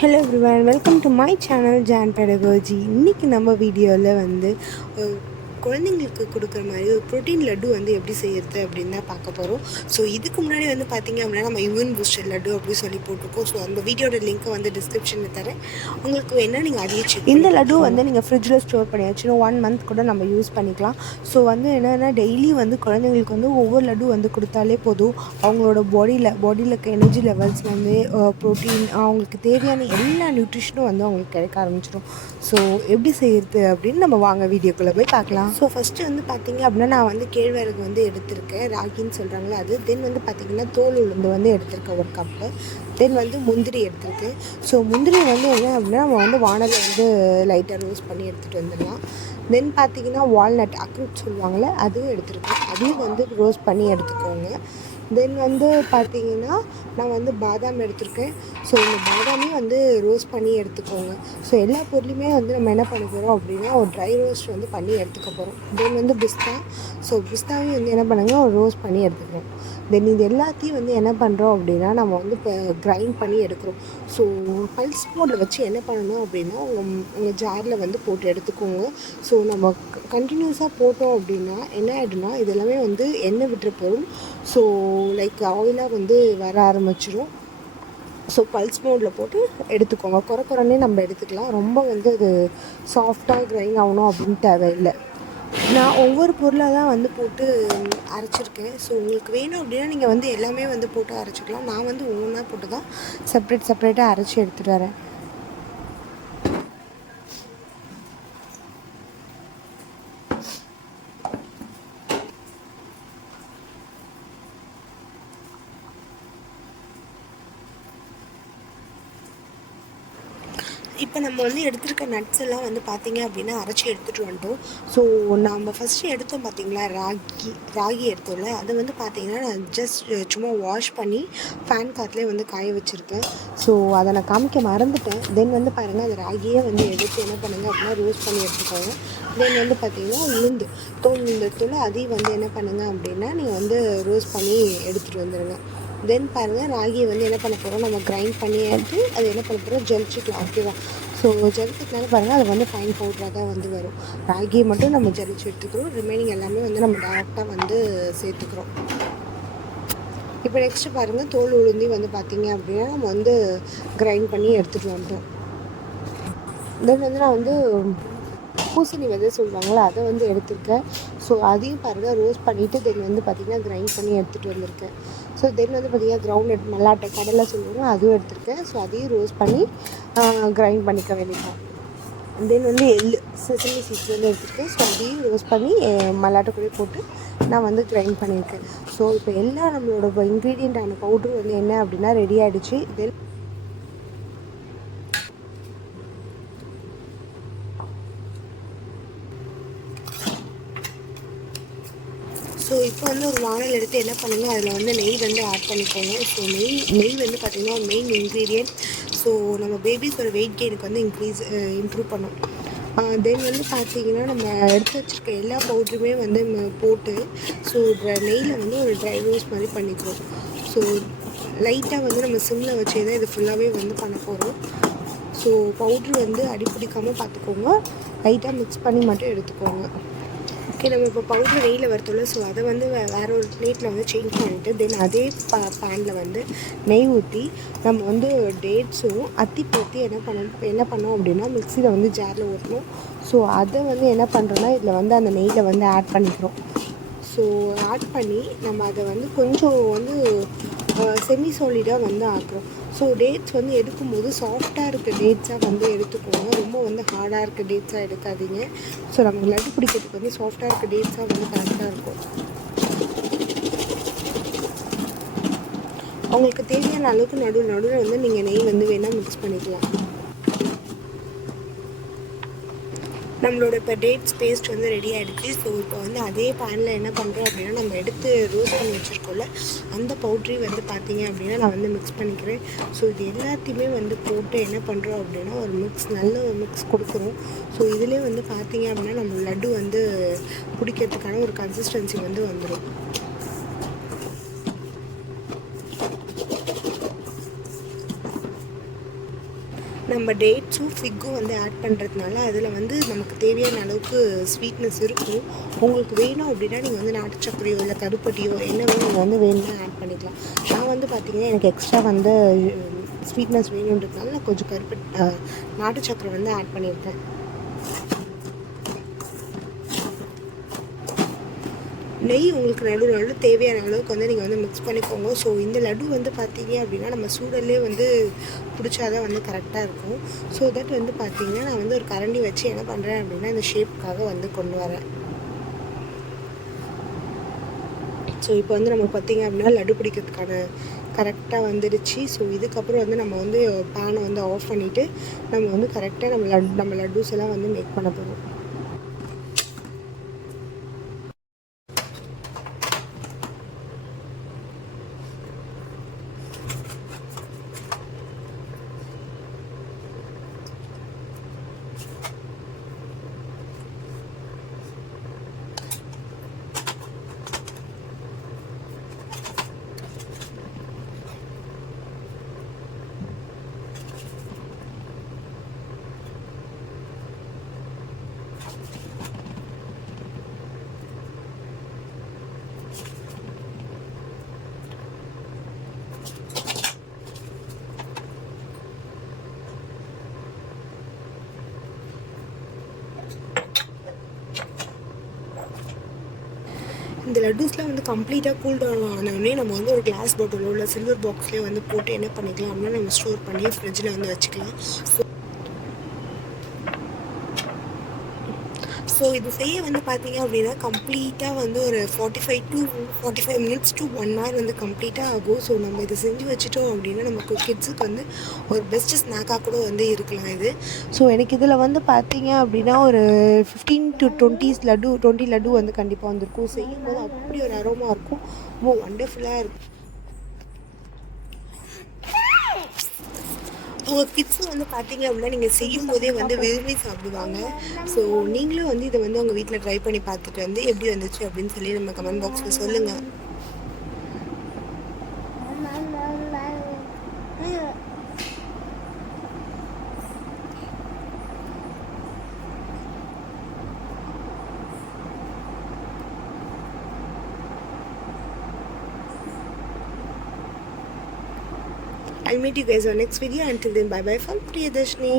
Hello everyone, welcome to my channel Jan Pedagogy. இன்னைக்கு நம்ம வீடியோவில் வந்து குழந்தைங்களுக்கு கொடுக்குற மாதிரி ஒரு ப்ரோட்டீன் லட்டு வந்து எப்படி செய்கிறது அப்படின்னு தான் பார்க்க போகிறோம். ஸோ இதுக்கு முன்னாடி வந்து பார்த்திங்க அப்படின்னா நம்ம இம்யூன் பூஸ்டர் லட்டு அப்படின்னு சொல்லி போட்டிருக்கோம். ஸோ அந்த வீடியோட லிங்க்கை வந்து டிஸ்கிரிப்ஷனில் தரேன், உங்களுக்கு வேணால் நீங்கள் அதையும் செக். இந்த லட்டு வந்து நீங்கள் ஃப்ரிட்ஜில் ஸ்டோர் பண்ணி வச்சுன்னா 1 month கூட நம்ம யூஸ் பண்ணிக்கலாம். ஸோ வந்து என்னென்னா டெய்லி வந்து குழந்தைங்களுக்கு வந்து ஒவ்வொரு லட்டு வந்து கொடுத்தாலே போதும், அவங்களோட பாடியில் இருக்க எனர்ஜி லெவல்ஸ் வந்து ப்ரோட்டீன் அவங்களுக்கு தேவையான எல்லா நியூட்ரிஷனும் வந்து அவங்களுக்கு கிடைக்க ஆரம்பிச்சிடும். ஸோ எப்படி செய்கிறது அப்படின்னு நம்ம வாங்க வீடியோக்குள்ளே போய் பார்க்கலாம். ஸோ ஃபஸ்ட்டு வந்து பார்த்திங்க அப்படின்னா நான் வந்து கேழ்வரகு வந்து எடுத்திருக்கேன், ராகின்னு சொல்கிறாங்களே அது. தென் வந்து பார்த்திங்கன்னா தோல் உளுந்து வந்து எடுத்திருக்கேன் 1 கப்பு. தென் வந்து முந்திரி எடுத்திருக்கேன். ஸோ முந்திரி வந்து என்ன அப்படின்னா நம்ம வந்து வானலை வந்து லைட்டாக ரோஸ்ட் பண்ணி எடுத்துகிட்டு வந்துடலாம். தென் பார்த்திங்கன்னா வால்நட் அக்ரூட் சொல்லுவாங்கள்ல அதுவும் எடுத்திருக்கேன், அதையும் வந்து ரோஸ்ட் பண்ணி எடுத்துக்கோங்க. தென் வந்து பார்த்திங்கன்னா நான் வந்து பாதாம் எடுத்திருக்கேன். ஸோ இந்த பாதாமையும் வந்து ரோஸ்ட் பண்ணி எடுத்துக்கோங்க. ஸோ எல்லா பொருளையுமே வந்து நம்ம என்ன பண்ண போகிறோம் அப்படின்னா ஒரு ட்ரை ரோஸ்ட் வந்து பண்ணி எடுத்துக்க போகிறோம். தென் வந்து பிஸ்தா, ஸோ பிஸ்தாவையும் வந்து என்ன பண்ணுங்கள் ஒரு ரோஸ்ட் பண்ணி எடுத்துக்கிறோம். தென் இது எல்லாத்தையும் வந்து என்ன பண்ணுறோம் அப்படின்னா நம்ம வந்து இப்போ கிரைண்ட் பண்ணி எடுக்கிறோம். ஸோ பல்ஸ் மோடில் வச்சு என்ன பண்ணணும் அப்படின்னா உங்கள் ஜாரில் வந்து போட்டு எடுத்துக்கோங்க. ஸோ நம்ம கண்டினியூஸாக போட்டோம் அப்படின்னா என்ன ஆகிடும்னா இது எல்லாமே வந்து எண்ணெய் விட்டுற பொருள். ஸோ லைக் ஆயிலாக வந்து வர ஆரம்பிச்சிடும். ஸோ பல்ஸ் மோடில் போட்டு எடுத்துக்கோங்க. குறைன்னே நம்ம எடுத்துக்கலாம், ரொம்ப வந்து அது சாஃப்டாக கிரைண்ட் ஆகணும் அப்படின்னு தேவையில்லை. நான் ஒவ்வொரு பொருளாக தான் வந்து போட்டு அரைச்சிருக்கேன். ஸோ உங்களுக்கு வேணும் அப்படின்னா நீங்கள் வந்து எல்லாமே வந்து போட்டு அரைச்சிக்கலாம். நான் வந்து ஒவ்வொன்றா போட்டு தான் செப்பரேட்டாக அரைச்சி எடுத்துகிட்டு வரேன். இப்போ நம்ம வந்து எடுத்துருக்க நட்ஸ் எல்லாம் வந்து பார்த்திங்க அப்படின்னா அரைச்சி எடுத்துகிட்டு வந்துட்டோம். ஸோ நம்ம ஃபஸ்ட்டு எடுத்தோம் பார்த்திங்களா ராகி எடுத்தோம்ல, அதை வந்து பார்த்திங்கன்னா நான் ஜஸ்ட் சும்மா வாஷ் பண்ணி ஃபேன் காற்றுலேயே வந்து காய வச்சுருக்கேன். ஸோ அதை நான் காமிக்க மறந்துட்டேன். தென் வந்து பாருங்கள் அந்த ராகியே வந்து எடுத்து என்ன பண்ணுங்கள் அப்படின்னா ரோஸ்ட் பண்ணி எடுத்துக்கோங்க. தென் வந்து பார்த்திங்கன்னா தோல் அதையும் வந்து என்ன பண்ணுங்கள் அப்படின்னா நீங்கள் வந்து ரோஸ்ட் பண்ணி எடுத்துகிட்டு வந்துடுங்க. தென் பாருங்கள் ராகியை வந்து என்ன பண்ண போகிறோம், நம்ம கிரைண்ட் பண்ணி எடுத்து அது என்ன பண்ண போகிறோம் ஜலிச்சிக்கலாம். ஓகேவா? ஸோ ஜலிச்சிக்கனால பாருங்கள் அது வந்து ஃபைன் பவுடராக தான் வந்து வரும். ராகியை மட்டும் நம்ம ஜலிச்சு எடுத்துக்கிறோம், ரிமைனிங் எல்லாமே வந்து நம்ம டேரெக்டாக வந்து சேர்த்துக்கிறோம். இப்போ நெக்ஸ்ட்டு பாருங்கள் தோல் உளுந்தி வந்து பார்த்திங்க அப்படின்னா நம்ம வந்து கிரைண்ட் பண்ணி எடுத்துகிட்டு வந்துட்டோம். தென் வந்து நான் வந்து பூசணி விதை சொல்லுவாங்களே அதை வந்து எடுத்திருக்கேன். ஸோ அதையும் பாருங்கள் ரோஸ்ட் பண்ணிவிட்டு தென் வந்து பார்த்திங்கன்னா கிரைண்ட் பண்ணி எடுத்துகிட்டு வந்திருக்கேன். ஸோ தென் வந்து பார்த்திங்கன்னா கிரவுண்ட் மல்லாட்டை கடலை சொல்லுவாங்க அதுவும் எடுத்திருக்கேன். ஸோ அதையும் ரோஸ்ட் பண்ணி கிரைண்ட் பண்ணிக்க வேண்டியதான். தென் வந்து செசமி சீட்ஸ் வந்து எடுத்திருக்கேன். ஸோ அதையும் ரோஸ்ட் பண்ணி மல்லாட்டை கூட போட்டு நான் வந்து கிரைண்ட் பண்ணியிருக்கேன். ஸோ இப்போ எல்லா நம்மளோட இன்க்ரீடியண்ட்டான பவுட்ரு வந்து என்ன அப்படின்னா ரெடி ஆகிடுச்சு. தென் ஸோ இப்போ வந்து ஒரு வானல் எடுத்து என்ன பண்ணுங்கள் அதில் வந்து நெய் வந்து ஆட் பண்ணிக்கோங்க. ஸோ நெய் வந்து பார்த்திங்கன்னா ஒரு மெயின் இன்க்ரீடியன்ட். ஸோ நம்ம பேபிஸோட வெயிட் கெயினுக்கு வந்து இம்ப்ரூவ் பண்ணும். தென் வந்து பார்த்திங்கன்னா நம்ம எடுத்து வச்சுருக்க எல்லா பவுட்ருமே வந்து போட்டு ஸோ நெய்யில் வந்து ஒரு ட்ரை ரோஸ்ட் மாதிரி பண்ணிக்கிறோம். ஸோ லைட்டாக வந்து நம்ம சிம்மில் வச்சே தான் இது ஃபுல்லாகவே வந்து பண்ண போகிறோம். ஸோ பவுட்ரு வந்து அடிப்பிடிக்காமல் பார்த்துக்கோங்க, லைட்டாக மிக்ஸ் பண்ணி மட்டும் எடுத்துக்கோங்க. ஓகே, நம்ம இப்போ பவுட்ரு நெய்யில் வரத்தோல ஸோ அதை வந்து வேறு ஒரு பிளேட்டில் வந்து சேஞ்ச் பண்ணிவிட்டு தென் அதே பேனில் வந்து நெய் ஊற்றி நம்ம வந்து டேட்ஸும் அத்திப்பூத்தி என்ன பண்ணோம் அப்படின்னா மிக்சியில் வந்து ஜாரில் ஊற்றணும். ஸோ அதை வந்து என்ன பண்ணுறோன்னா இதில் வந்து அந்த நெய்யில் வந்து ஆட் பண்ணிக்கிறோம். ஸோ ஆட் பண்ணி நம்ம அதை வந்து கொஞ்சம் வந்து செமி சாலிடாக வந்து ஆக்குறோம். ஸோ டேட்ஸ் வந்து எடுக்கும்போது சாஃப்டாக இருக்க டேட்ஸாக வந்து எடுத்துக்கோங்க, ரொம்ப வந்து ஹார்டாக இருக்க டேட்ஸாக எடுக்காதீங்க. ஸோ நமக்கு லட்டு பிடிக்கிறதுக்கு வந்து சாஃப்டாக இருக்க டேட்ஸாக வந்து கரெக்டாக இருக்கும். அவங்களுக்கு தேவையான அளவுக்கு நடுவில் வந்து நீங்கள் நெய் வந்து வேணால் மிக்ஸ் பண்ணிக்கலாம். நம்மளோட இப்போ டேட்ஸ் பேஸ்ட் வந்து ரெடி ஆகிடுச்சு. ஸோ இப்போ வந்து அதே பேனில் என்ன பண்ணுறோம் அப்படின்னா நம்ம எடுத்து ரோஸ்ட் பண்ணி வச்சுருக்கோம்ல அந்த பவுட்ரி வந்து பார்த்திங்க அப்படின்னா நான் வந்து மிக்ஸ் பண்ணிக்கிறேன். ஸோ இது எல்லாத்தையுமே வந்து போட்டு என்ன பண்ணுறோம் அப்படின்னா ஒரு நல்ல ஒரு மிக்ஸ் கொடுக்குறோம். ஸோ இதிலே வந்து பார்த்திங்க அப்படின்னா நம்ம லட்டு வந்து பிடிக்கிறதுக்கான ஒரு கன்சிஸ்டன்சி வந்து வந்துடும். நம்ம டேட்ஸும் ஃபிக்கும் வந்து ஆட் பண்ணுறதுனால அதில் வந்து நமக்கு தேவையான அளவுக்கு ஸ்வீட்னஸ் இருக்கும். உங்களுக்கு வேணும் அப்படின்னா நீங்கள் வந்து நாட்டு சர்க்கரையோ இல்லை கருப்பட்டியோ என்ன வேணும் நீங்கள் வந்து வேணும்னா ஆட் பண்ணிக்கலாம். நான் வந்து பார்த்திங்கன்னா எனக்கு எக்ஸ்ட்ரா வந்து ஸ்வீட்னஸ் வேணுன்றதுனால நான் கொஞ்சம் நாட்டு சர்க்கரை வந்து ஆட் பண்ணியிருக்கேன். நெய் உங்களுக்கு நடுவில் தேவையான அளவுக்கு வந்து நீங்கள் வந்து மிக்ஸ் பண்ணிக்கோங்க. ஸோ இந்த லட்டு வந்து பார்த்தீங்க அப்படின்னா நம்ம சூடல்லே வந்து பிடிச்சாதான் வந்து கரெக்டாக இருக்கும். ஸோ தட் வந்து பார்த்திங்கன்னா நான் வந்து ஒரு கரண்டி வச்சு என்ன பண்ணுறேன் அப்படின்னா இந்த ஷேப்புக்காக வந்து கொண்டு வரேன். ஸோ இப்போ வந்து நம்ம பார்த்திங்க அப்படின்னா லட்டு பிடிக்கிறதுக்கான கரெக்டாக வந்துடுச்சு. ஸோ இதுக்கப்புறம் வந்து நம்ம வந்து பேனை வந்து ஆஃப் பண்ணிவிட்டு நம்ம வந்து கரெக்டாக நம்ம லட்டூஸ் எல்லாம் வந்து மேக் பண்ண போகிறோம். இந்த லட்டூஸ்லாம் வந்து கம்ப்ளீட்டாக கூல் டவுன் ஆனோடனே நம்ம வந்து ஒரு கிளாஸ் பாட்டிலோ இல்லை சில்வர் பாக்ஸ்லேயே வந்து போட்டு என்ன பண்ணிக்கலாம் அப்படின்னா நம்ம ஸ்டோர் பண்ணி ஃப்ரிட்ஜில் வந்து வச்சுக்கலாம். ஸோ இது செய்ய வந்து பார்த்திங்க அப்படின்னா கம்ப்ளீட்டாக வந்து ஒரு 45 மினிட்ஸ் to 1 hour வந்து கம்ப்ளீட்டாக ஆகும். ஸோ நம்ம இதை செஞ்சு வச்சுட்டோம் அப்படின்னா நமக்கு கிட்ஸுக்கு வந்து ஒரு பெஸ்ட்டு ஸ்நாக்காக கூட வந்து இருக்கலாம் இது. ஸோ எனக்கு இதில் வந்து பார்த்திங்க அப்படின்னா ஒரு 15 to 20 லட்டு வந்து கண்டிப்பாக வந்துருக்கும். செய்யும்போது அப்படி ஒரு அரோமா இருக்கும், ரொம்ப ஒண்டர்ஃபுல்லாக இருக்கும். உங்கள் கிட்ஸு வந்து பார்த்திங்க அப்படின்னா நீங்கள் செய்யும் போதே வந்து விரும்பி சாப்பிடுவாங்க. ஸோ நீங்களும் வந்து இதை வந்து உங்கள் வீட்டில் ட்ரை பண்ணி பார்த்துட்டு வந்து எப்படி வந்துச்சு அப்படின்னு சொல்லி நம்ம கமெண்ட் பாக்ஸில் சொல்லுங்கள். I'll meet you guys on next video. Until then, bye bye from Priyadarshini.